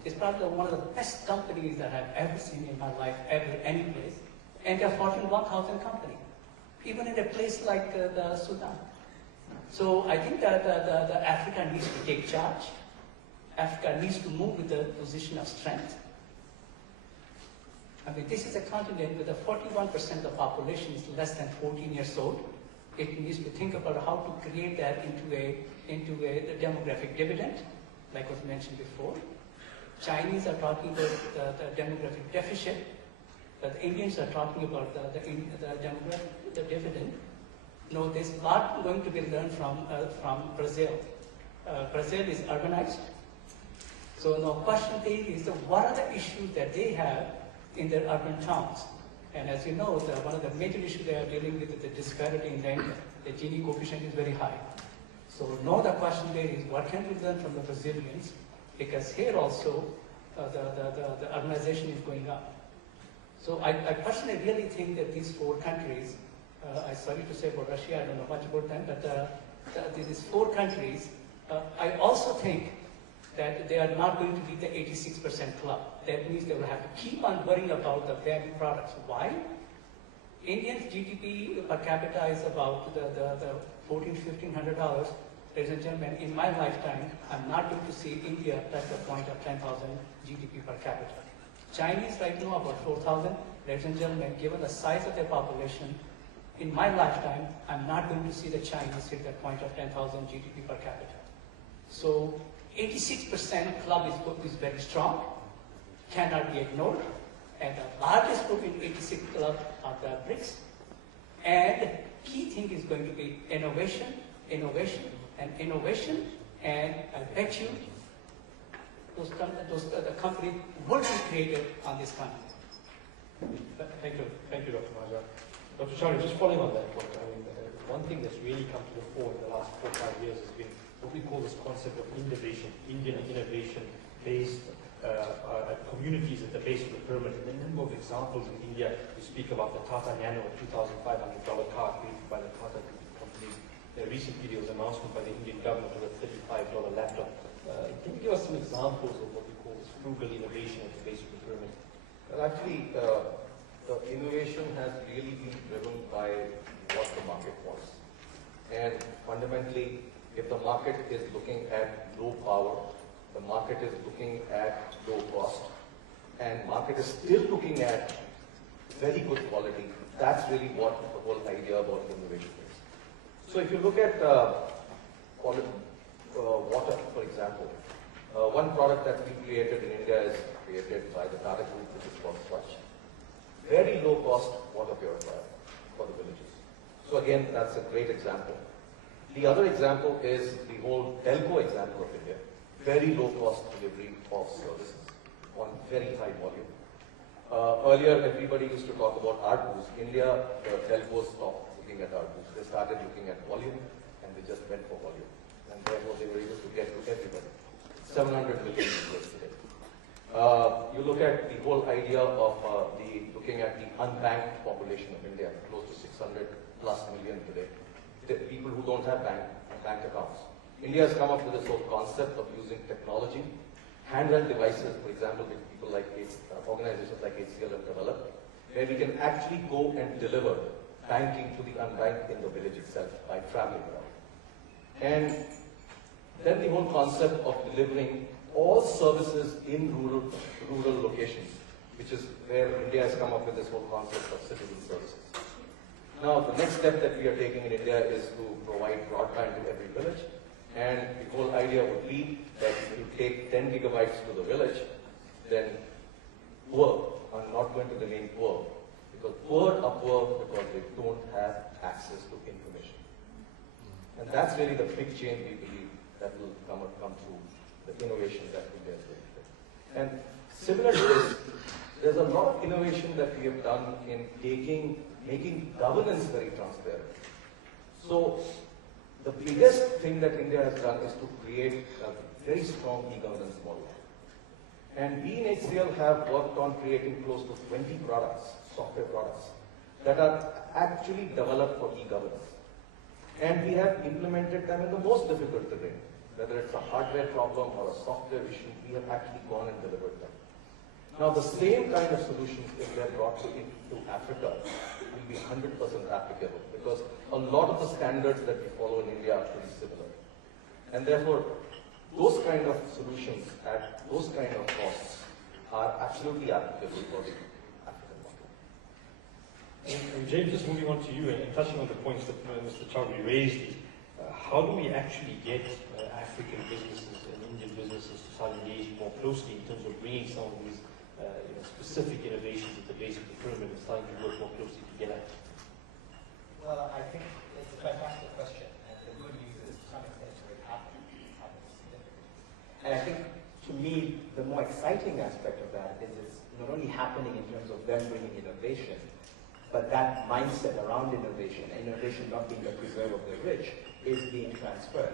is probably one of the best companies that I've ever seen in my life, ever, any place. And they're Fortune 1000 company, even in a place like the Sudan. So I think that the Africa needs to take charge. Africa needs to move with a position of strength. I mean, this is a continent with a 41% of the population is less than 14 years old. It needs to think about how to create that into a demographic dividend, like was mentioned before. Chinese are talking about the demographic deficit. The Indians are talking about the demographic dividend. No, there's a lot going to be learned from Brazil. Brazil is urbanized. So the question is what are the issues that they have in their urban towns? And as you know, one of the major issues they are dealing with is the disparity in the income. The Gini coefficient is very high. So now the question there is, what can we learn from the Brazilians? Because here also, the urbanization is going up. So I personally really think that these four countries, I'm sorry to say about Russia, I don't know much about them, but these four countries, I also think that they are not going to be the 86% club. That means they will have to keep on worrying about the value products. Why? Indians' GDP per capita is about the $1,400–1,500. Ladies and gentlemen, in my lifetime, I'm not going to see India touch the point of 10,000 GDP per capita. Chinese right now about 4,000. Ladies and gentlemen, given the size of their population, in my lifetime, I'm not going to see the Chinese hit that point of 10,000 GDP per capita. So 86% club is very strong, cannot be ignored. And the largest group in 86 club are the BRICS. And key thing is going to be innovation, innovation, and innovation. And I bet you the company will be created on this continent. Thank you, Dr. Mahajan. Dr. Chowdhry, just following on that point, I mean, one thing that's really come to the fore in the last 4 or 5 years has been what we call this concept of innovation, Indian innovation-based communities at the base of the pyramid. And a number of examples in India, you speak about the Tata Nano, a $2,500 car created by the Tata company. Recently, there was an announcement by the Indian government of a $35 laptop. Can you give us some examples of what we call this frugal innovation at the base of the pyramid? Well, actually, the innovation has really been driven by what the market wants. And fundamentally, if the market is looking at low power, the market is looking at low cost, and market is still looking at very good quality, that's really what the whole idea about innovation is. So if you look at water, for example, one product that we created in India is created by the Tata Group, which is called Swachh. Very low cost water purifier for the villages. So again, that's a great example. The other example is the whole telco example of India. Very low cost delivery of services on very high volume. Earlier, everybody used to talk about ARPUs. India, the telcos stopped looking at ARPUs. They started looking at volume, and they just went for volume. And therefore, they were able to get to everybody. 700 million users today. You look at the whole idea of looking at the unbanked population of India, close to 600+ million today. The people who don't have bank accounts. India has come up with this whole concept of using technology, handheld devices, for example, which people like organizations like HCL have developed, where we can actually go and deliver banking to the unbanked in the village itself by traveling around. And then the whole concept of delivering all services in rural locations, which is where India has come up with this whole concept of citizen services. Now, the next step that we are taking in India is to provide broadband to every village. And the whole idea would be that if you take 10 gigabytes to the village, then poor are not going to remain poor. Because poor are poor because they don't have access to information. And that's really the big change we believe that will come through the innovation that India is doing. And similar to this, there's a lot of innovation that we have done in making governance very transparent. So the biggest thing that India has done is to create a very strong e-governance model. And we in HCL have worked on creating close to 20 products, software products, that are actually developed for e-governance. And we have implemented them in the most difficult terrain, whether it's a hardware problem or a software issue, we have actually gone and delivered them. Now, the same kind of solutions, if they're brought into Africa, will be 100% applicable, because a lot of the standards that we follow in India are pretty similar. And therefore, those kind of solutions at those kind of costs are absolutely applicable for the African market. And James, just moving on to you and touching on the points that Mr. Chowdhry raised, is how do we actually get African businesses and Indian businesses to start engaging more closely in terms of bringing some of these specific innovations at the base of the pyramid and starting to work more closely together? Well, I think it's a fantastic question, and the good news is to some extent it happens significantly. And I think, to me, the more exciting aspect of that is it's not only happening in terms of them bringing innovation, but that mindset around innovation, innovation not being the preserve of the rich, is being transferred.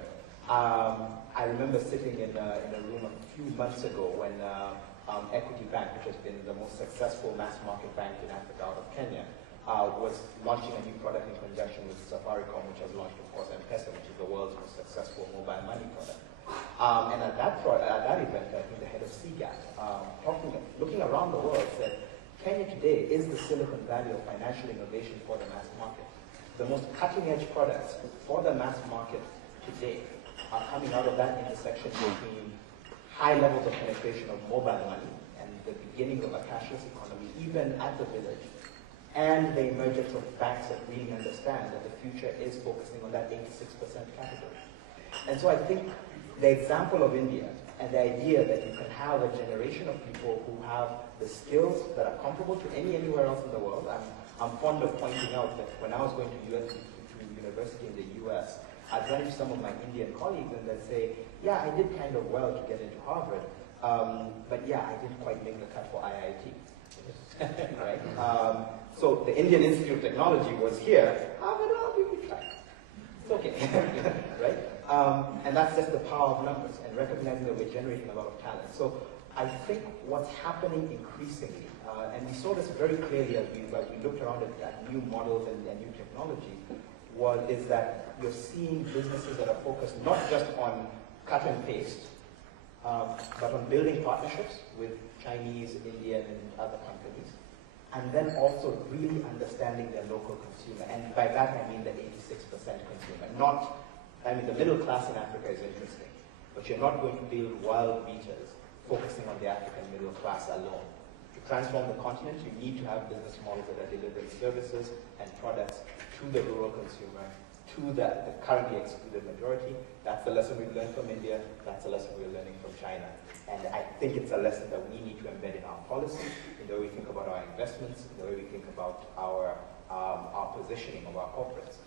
I remember sitting in a room a few months ago when Equity Bank, which has been the most successful mass market bank in Africa out of Kenya, was launching a new product in conjunction with Safaricom, which has launched, of course, M-Pesa, which is the world's most successful mobile money product. And at that event, I think the head of CGAT, looking around the world, said, Kenya today is the Silicon Valley of financial innovation for the mass market. The most cutting-edge products for the mass market today are coming out of that intersection between high levels of penetration of mobile money and the beginning of a cashless economy, even at the village, and the emergence of banks that really understand that the future is focusing on that 86% category. And so I think the example of India and the idea that you can have a generation of people who have the skills that are comparable to anywhere else in the world. I'm fond of pointing out that when I was going to university in the US, I'd run into some of my Indian colleagues and they'd say, yeah, I did kind of well to get into Harvard, but yeah, I didn't quite make the cut for IIT. Right? So the Indian Institute of Technology was here, but we tried. It's okay, right? And that's just the power of numbers and recognizing that we're generating a lot of talent. So I think what's happening increasingly, and we saw this very clearly as we looked around at new models and new technology, is that you're seeing businesses that are focused not just on cut and paste, but on building partnerships with Chinese, Indian, and other companies, and then also really understanding their local consumer. And by that I mean the 86% consumer. The middle class in Africa is interesting, but you're not going to build wild beaters focusing on the African middle class alone. To transform the continent, you need to have business models that are delivering services and products to the rural consumer, to the currently excluded majority. That's the lesson we've learned from India. That's a lesson we're learning from China. And I think it's a lesson that we need to embed in our policy, in the way we think about our investments, in the way we think about our positioning of our corporates.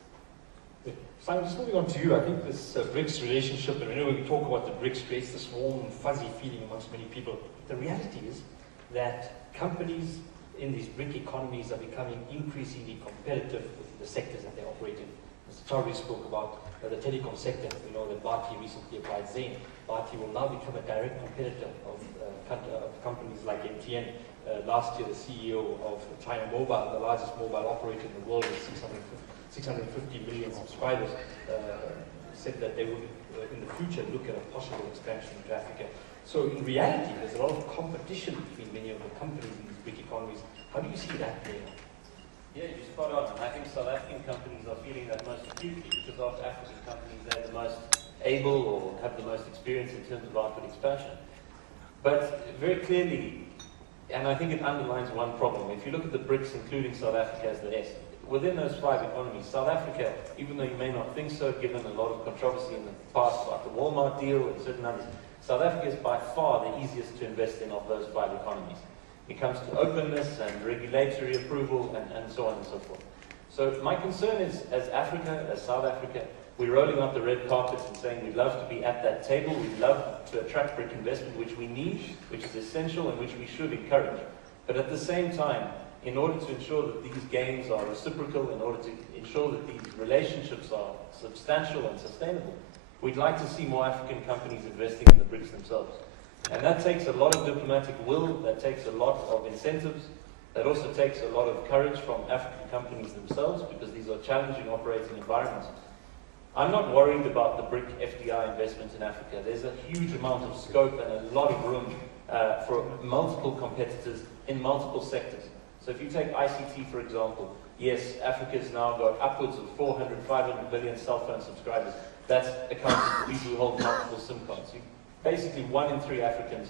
Simon, just moving on to you, I think this BRICS relationship, and whenever we talk about the BRICS, creates this warm, fuzzy feeling amongst many people. The reality is that companies in these BRIC economies are becoming increasingly competitive with the sectors that they operate in. Mr. Chowdhry spoke about the telecom sector. We know that Bharti recently acquired Zain. Bharti will now become a direct competitor of companies like MTN. Last year, the CEO of China Mobile, the largest mobile operator in the world with 650 million subscribers, said that they would, in the future, look at a possible expansion into Africa. So in reality, there's a lot of competition between many of the companies in these big economies. How do you see that playing out? Yeah, you're spot on. And I think South African companies are feeling that most acutely because after African companies, they're the most able or have the most experience in terms of outward expansion. But very clearly, and I think it underlines one problem. If you look at the BRICS, including South Africa as the S, within those five economies, South Africa, even though you may not think so, given a lot of controversy in the past about the Walmart deal and certain others, South Africa is by far the easiest to invest in of those five economies. It comes to openness and regulatory approval and so on and so forth. So my concern is, as Africa, as South Africa, we're rolling out the red carpet and saying we'd love to be at that table, we'd love to attract BRIC investment, which we need, which is essential and which we should encourage. But at the same time, in order to ensure that these gains are reciprocal, in order to ensure that these relationships are substantial and sustainable, we'd like to see more African companies investing in the BRICS themselves. And that takes a lot of diplomatic will, that takes a lot of incentives, that also takes a lot of courage from African companies themselves, because these are challenging operating environments. I'm not worried about the BRIC FDI investment in Africa. There's a huge amount of scope and a lot of room for multiple competitors in multiple sectors. So if you take ICT, for example, yes, Africa's now got upwards of 400, 500 million cell phone subscribers. That's accounting for people who hold multiple SIM cards. Basically, 1 in 3 Africans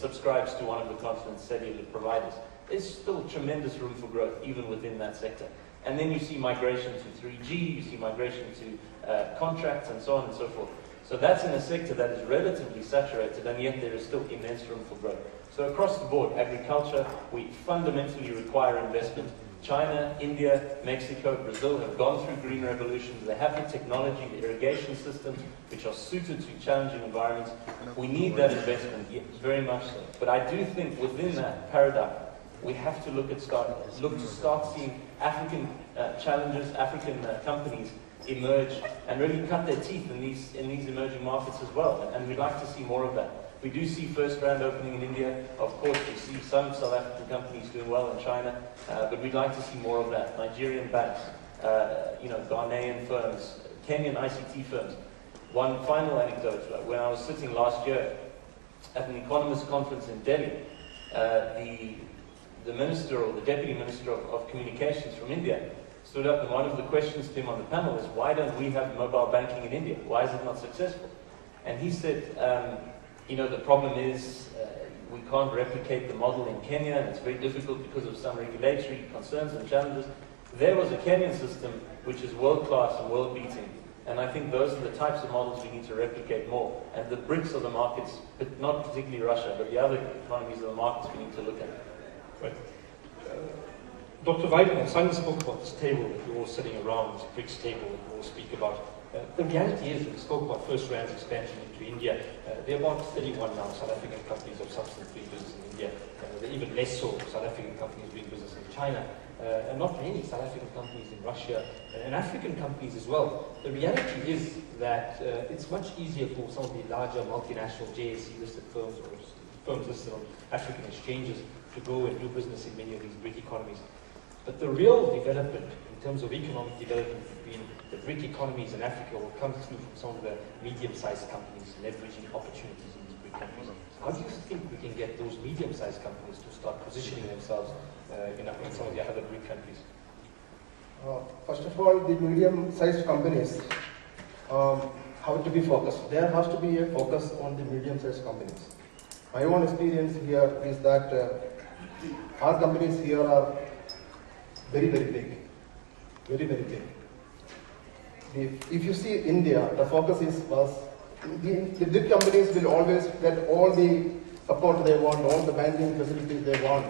subscribes to one of the continent's cellular providers. There's still tremendous room for growth, even within that sector. And then you see migration to 3G, you see migration to contracts, and so on and so forth. So that's in a sector that is relatively saturated, and yet there is still immense room for growth. So across the board, agriculture, we fundamentally require investment. China, India, Mexico, Brazil have gone through green revolutions. They have the technology, the irrigation systems, which are suited to challenging environments. We need that investment, yes, very much so. But I do think within that paradigm, we have to look to start seeing African challenges, African companies emerge and really cut their teeth in these emerging markets as well. And we'd like to see more of that. We do see first grand opening in India. Of course, we see some South African companies doing well in China, but we'd like to see more of that. Nigerian banks, Ghanaian firms, Kenyan ICT firms. One final anecdote. When I was sitting last year at an economist conference in Delhi, the minister or the deputy minister of communications from India stood up, and one of the questions to him on the panel is, why don't we have mobile banking in India? Why is it not successful? And he said, the problem is we can't replicate the model in Kenya, and it's very difficult because of some regulatory concerns and challenges. There was a Kenyan system which is world-class and world-beating, and I think those are the types of models we need to replicate more. And the BRICS are the markets, but not particularly Russia, but the other economies are the markets we need to look at. Right. Dr. Vaidyan, Simon spoke about this table that we're all sitting around, this BRICS table that we all speak about. The reality is, we spoke about first round's expansion into India. There are about 31 now South African companies of substance doing business in India. There are even less so South African companies doing business in China. And not many South African companies in Russia, and African companies as well. The reality is that it's much easier for some of the larger multinational JSE-listed firms or firms listed on African exchanges to go and do business in many of these BRIC economies. But the real development in terms of economic development between the BRIC economies in Africa will come through from some of the medium-sized companies leveraging opportunities in these BRIC countries. How do you think we can get those medium-sized companies to start positioning themselves in some of the other BRIC countries? First of all, the medium-sized companies have to be focused. There has to be a focus on the medium-sized companies. My own experience here is that our companies here are very, very big. Very, very big. If you see India, the focus was the big companies will always get all the support they want, all the banking facilities they want,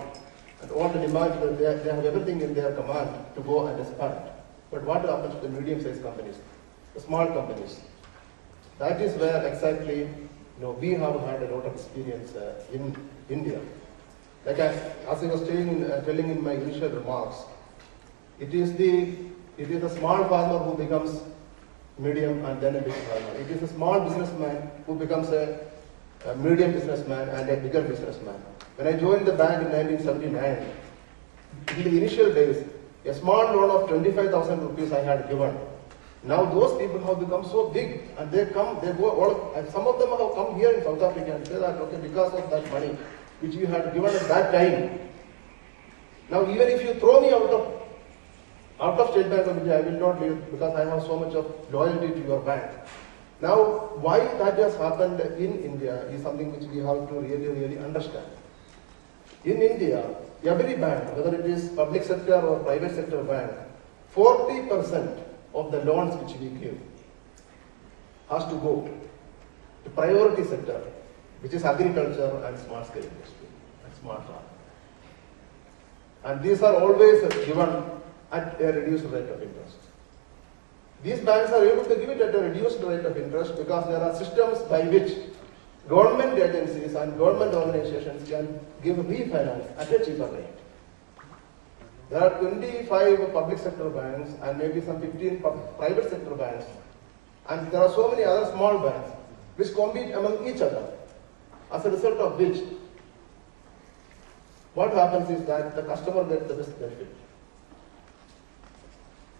and all the demand, they have everything in their command to go and expand. But what happens to the medium-sized companies, the small companies? That is where exactly we have had a lot of experience in India. Like as I was telling in my initial remarks, it is the small farmer who becomes medium and then a big farmer. It is a small businessman who becomes a medium businessman and a bigger businessman. When I joined the bank in 1979, in the initial days, a small loan of 25,000 rupees I had given. Now those people have become so big, and they go, and some of them have come here in South Africa and say that, okay, because of that money which you had given at that time, now even if you throw me out of State Bank of India, I will not leave because I have so much of loyalty to your bank. Now, why that has happened in India is something which we have to really, really understand. In India, every bank, whether it is public sector or private sector bank, 40% of the loans which we give has to go to priority sector, which is agriculture and small scale industry and small farm. And these are always given at a reduced rate of interest. These banks are able to give it at a reduced rate of interest because there are systems by which government agencies and government organizations can give refinance at a cheaper rate. There are 25 public sector banks and maybe some 15 private sector banks, and there are so many other small banks which compete among each other. As a result of which, what happens is that the customer gets the best benefit.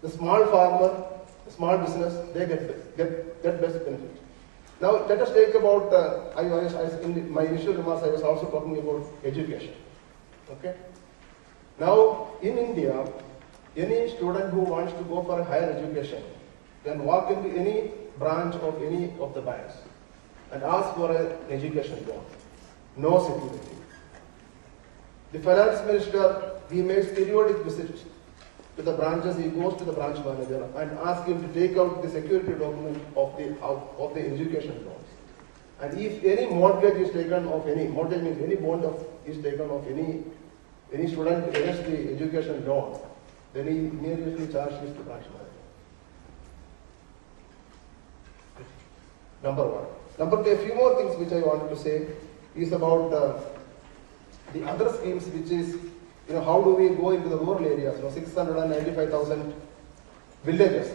The small farmer small business, they get best benefit. Now let us take about, in my initial remarks I was also talking about education. Okay? Now in India, any student who wants to go for a higher education can walk into any branch of any of the banks and ask for an education loan. No security. The finance minister, he makes periodic visits to the branches. He goes to the branch manager and asks him to take out the security document of the education loans. And if any mortgage is taken of any, mortgage means any bond is taken of any student against the education loan, then he immediately charges the branch manager. Number one. Number two, a few more things which I wanted to say is about the other schemes, which is, how do we go into the rural areas, 695,000 villages.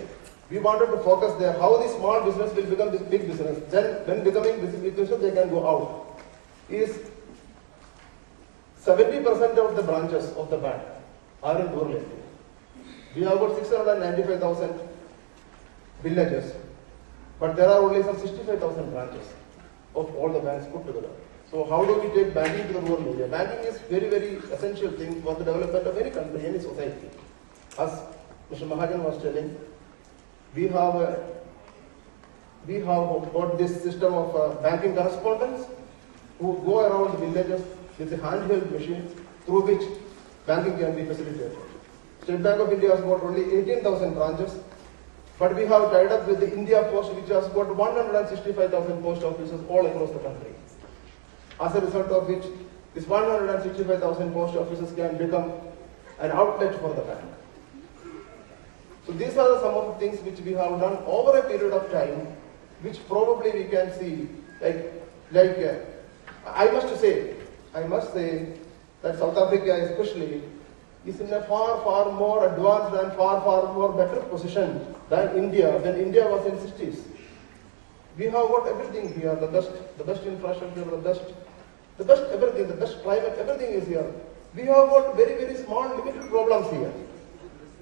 We wanted to focus there, how the small business will become this big business. Then when becoming this big business, they can go out. Is 70% of the branches of the bank are in rural areas. We have about 695,000 villages, but there are only some 65,000 branches of all the banks put together. So how do we take banking to the rural area? Banking is very, very essential thing for the development of any country, any society. As Mr. Mahajan was telling, we have got this system of banking correspondents who go around the villages with a handheld machine through which banking can be facilitated. State Bank of India has got only 18,000 branches, but we have tied up with the India Post, which has got 165,000 post offices all across the country. As a result of which, this 165,000 post offices can become an outlet for the bank. So these are some of the things which we have done over a period of time, which probably we can see, I must say that South Africa especially is in a far, far more advanced and far, far more better position than India, when India was in 60s. We have got everything here, the best infrastructure, the best everything, the best climate, everything is here. We have got very, very small, limited problems here,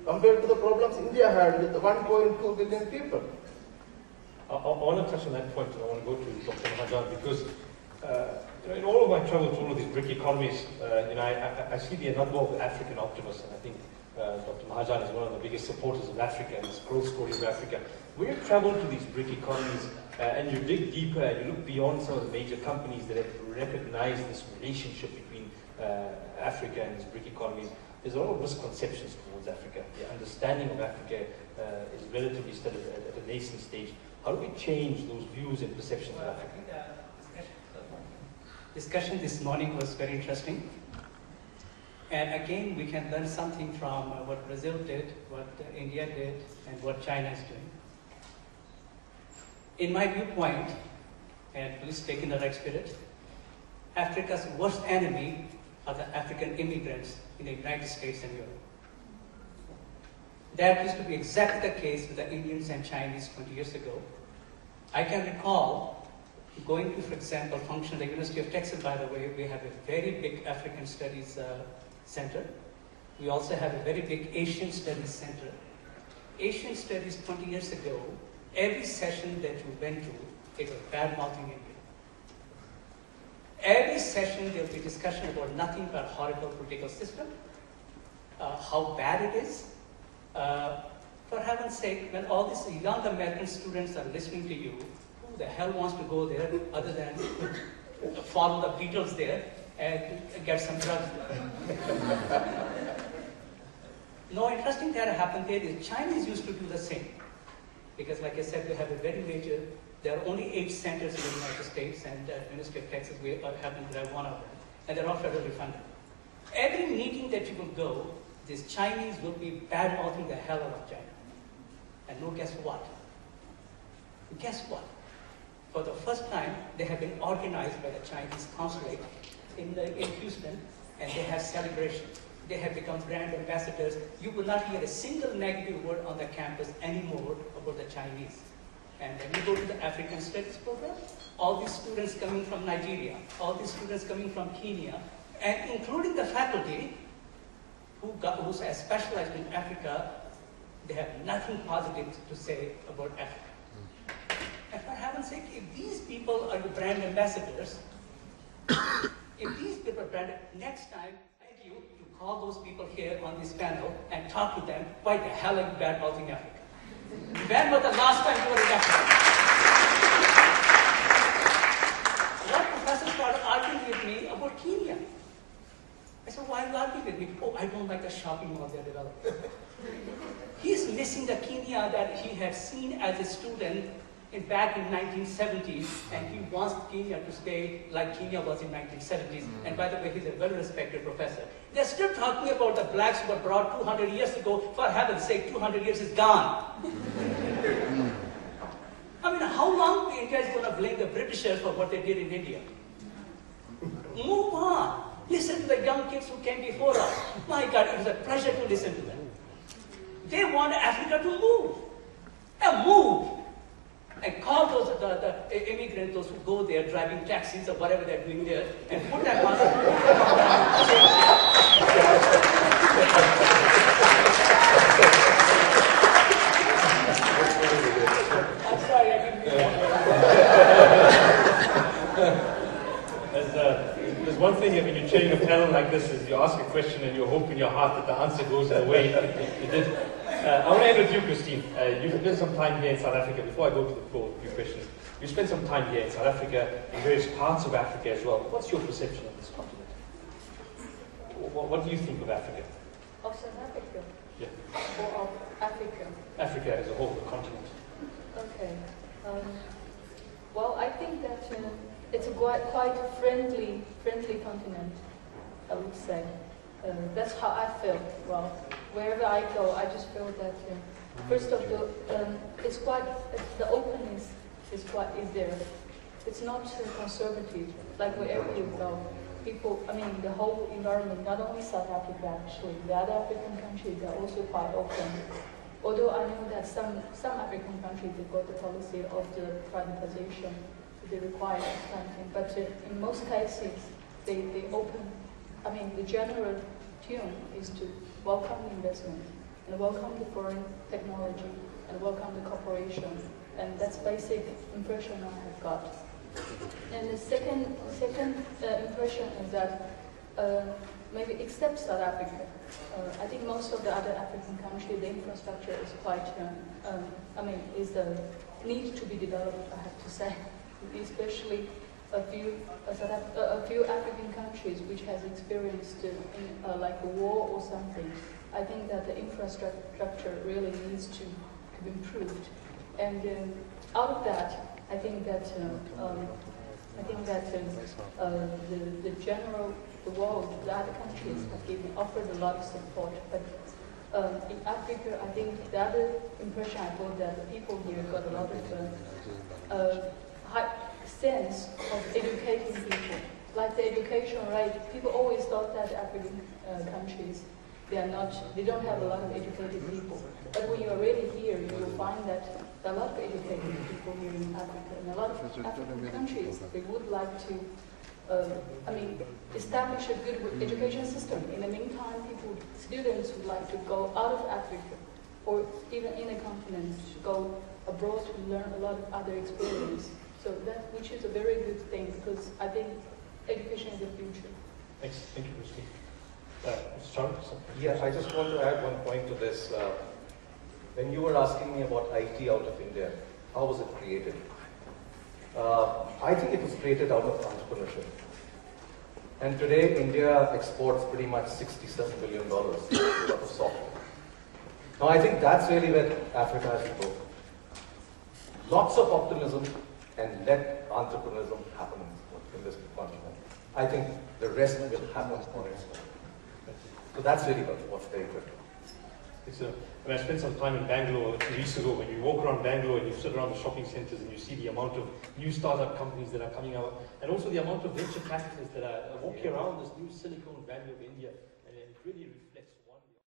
compared to the problems India had with 1.2 billion people. I want to touch on that point, and I want to go to Dr. Mahajan, because in all of my travels to all of these BRIC economies, I see the number of African optimists, and I think Dr. Mahajan is one of the biggest supporters of Africa and its growth story of Africa. When you travel to these BRIC economies and you dig deeper and you look beyond some of the major companies that have recognized this relationship between Africa and these BRIC economies, there's a lot of misconceptions towards Africa. The understanding of Africa is relatively still at a nascent stage. How do we change those views and perceptions of Africa? Discussion this morning was very interesting. And again, we can learn something from what Brazil did, what India did, and what China is doing. In my viewpoint, and please take in the right spirit, Africa's worst enemy are the African immigrants in the United States and Europe. That used to be exactly the case with the Indians and Chinese 20 years ago. I can recall going to, for example, function at the University of Texas, by the way. We have a very big African Studies Center. We also have a very big Asian Studies Center. Asian Studies 20 years ago, every session that you went to, it was bad-mouthing India. Every session there will be discussion about nothing but horrible political system, how bad it is. For heaven's sake, when all these young American students are listening to you, who the hell wants to go there other than follow the Beatles there and get some drugs there? No, interesting thing that happened there is Chinese used to do the same. Because like I said, we have a very major, there are only 8 centers in the United States, and the University of Texas, we happen to have one of them. And they're all federally funded. Every meeting that you will go, these Chinese will be bad-mouthing the hell out of China. And no, guess what? Guess what? For the first time, they have been organized by the Chinese consulate in Houston, and they have celebrations. They have become brand ambassadors. You will not hear a single negative word on the campus anymore about the Chinese. And then you go to the African Studies program, all these students coming from Nigeria, all these students coming from Kenya, and including the faculty who are specialized in Africa, They have nothing positive to say about Africa. And for heaven's sake, if these people are the brand ambassadors, next time, I beg you to call those people here on this panel and talk to them. Why the hell are you bad mouthing Africa? When was the last time you were in Africa? One professor started arguing with me about Kenya. I said, why are you arguing with me? Oh, I don't like the shopping mall they're developing. He's missing the Kenya that he had seen as a student back in 1970s, and he wants Kenya to stay like Kenya was in 1970s. And by the way, he's a well-respected professor. They're still talking about the blacks who were brought 200 years ago. For heaven's sake, 200 years is gone. I mean, how long India is going to blame the Britishers for what they did in India? Move on. Listen to the young kids who came before us. My God, it was a pleasure to listen to them. They want Africa to move. And move. And call those the immigrants, those who go there driving taxis or whatever they're doing there, and put them on. I'm sorry, I didn't mean that. There's one thing when you're chairing a panel like this is you ask a question and you hope in your heart that the answer goes in a way you did. I want to end with you, Christine. You've spent some time here in South Africa. Before I go to the floor, a few questions. You spent some time here in South Africa, in various parts of Africa as well. What's your perception of this continent? What do you think of Africa? Of South Africa? Yeah. Or of Africa? Africa as a whole, the continent. Okay. Well, I think that it's a quite friendly continent, I would say. That's how I feel. Well, wherever I go, I just feel that first of all, it's quite the openness is there. It's not conservative like wherever you go. People, I mean, the whole environment, not only South Africa actually, the other African countries are also quite open. Although I know that some African countries have got the policy of the privatization, they require something, but in most cases they open. I mean, the general tune is to welcome the investment and welcome the foreign technology and welcome the cooperation, and that's basic impression I have got. And the second impression is that maybe except South Africa, I think most of the other African countries, the infrastructure is quite, need to be developed, I have to say, especially a few African countries which has experienced like a war or something. I think that the infrastructure really needs to be improved, and out of that, I think that the world, the other countries have offered a lot of support, but in Africa, I think the other impression I got that the people here got a lot of high sense of educating people. Like the education rate, people always thought that African countries, they don't have a lot of educated people. But when you're really here, you will find that there are a lot of educated people here in Africa. And a lot of African countries, they would like to, establish a good education system. In the meantime, students would like to go out of Africa, or even in the continent, to go abroad to learn a lot of other experience. So which is a very good thing, because I think education is the future. Thanks. Thank you, Christine. Mr. Chowdhry? Yeah, I just want to add one point to this. When you were asking me about IT out of India, how was it created? I think it was created out of entrepreneurship. And today, India exports pretty much $67 billion worth of software. Now, I think that's really where Africa has to go. Lots of optimism, and let entrepreneurship happen in this continent. I think the rest will happen on its own. So that's really what's very good. I spent some time in Bangalore a few weeks ago. When you walk around Bangalore and you sit around the shopping centers and you see the amount of new startup companies that are coming out, and also the amount of venture capitalists that are walking around this new Silicon Valley of India, and it really reflects